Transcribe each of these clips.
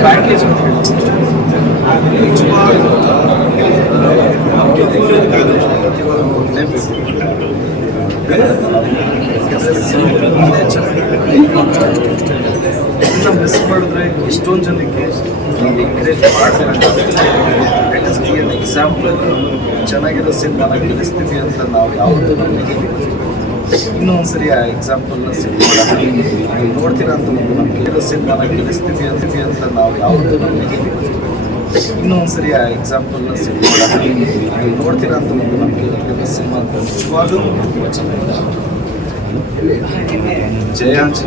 Package ಅಂತ ಹೇಳಿ miss ಮಾಡಿದ್ರೆ ಎಷ್ಟೊಂದು ಜನಕ್ಕೆ ಎಂಕರೇಜ್ ಅನ್ ಎಕ್ಸಾಂಪಲ್ ಚೆನ್ನಾಗಿರೋ ಸಿನಿಮಾನ ಕಲಿಸ್ತೀವಿ ಅಂತ ನಾವು ಯಾವುದೂ ನಮಗೆ ಇನ್ನೂ ಸರಿ ಆ ಎಕ್ಸಾಂಪಲ್ನ ಸಿನಿಮಾ ನೋಡ್ತೀರಾ ಅಂತ ಒಂದು ನಮಗೆ ಸಿನಿಮಾನ ಅಂತ ಅಂತೀವಿ ಅಂತ ನಾವು ಯಾವುದು ನಮಗೆ ಇನ್ನೂ ಒಂದ್ಸರಿ ಆ ಎಕ್ಸಾಂಪಲ್ನ ಸಿನಿಮಾ ನೋಡ್ತೀರಾ ಅಂತ ಒಂದು ನಮಗೆ ಸಿನಿಮಾ ಅಂತ ನಿಜವಾಗ್ಲೂ ತುಂಬ ಚೆನ್ನಾಗಿದೆ. ಜಯ ಸಿ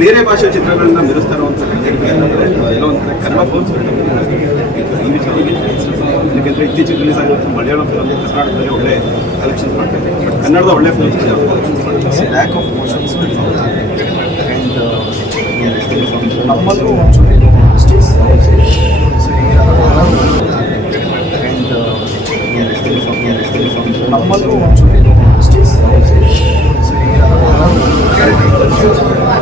ಬೇರೆ ಭಾಷೆ ಚಿತ್ರಗಳನ್ನ ಮಿರಿಸ್ತಾ ಇರುವಂಥ ಎಲ್ಲೋ ಒಂದು ಕನ್ನಡ ಫಿಲ್ಮ್ಸ್ ಯಾಕೆಂದರೆ ಇತ್ತೀಚೆಗೆ ರಿಲೀಸ್ ಆಗಿರುವಂತಹ ಮಲಯಾಳಂ ಫಿಲಮ್ ಕರ್ನಾಟಕದಲ್ಲಿ ಒಳ್ಳೆ ಕಲೆಕ್ಷನ್ಸ್ ಮಾಡ್ತಾರೆ. ಬಟ್ ಕನ್ನಡದ ಒಳ್ಳೆ ಫಿಲ್ಮ್ಸ್ ಲ್ಯಾಕ್ ಆಫ್ ಮೋಷನ್ಸ್ ನಮ್ಮಲ್ಲೂ ಒಂಚೂರು ನಮ್ಮಲ್ಲೂ ಒಂಚೂರು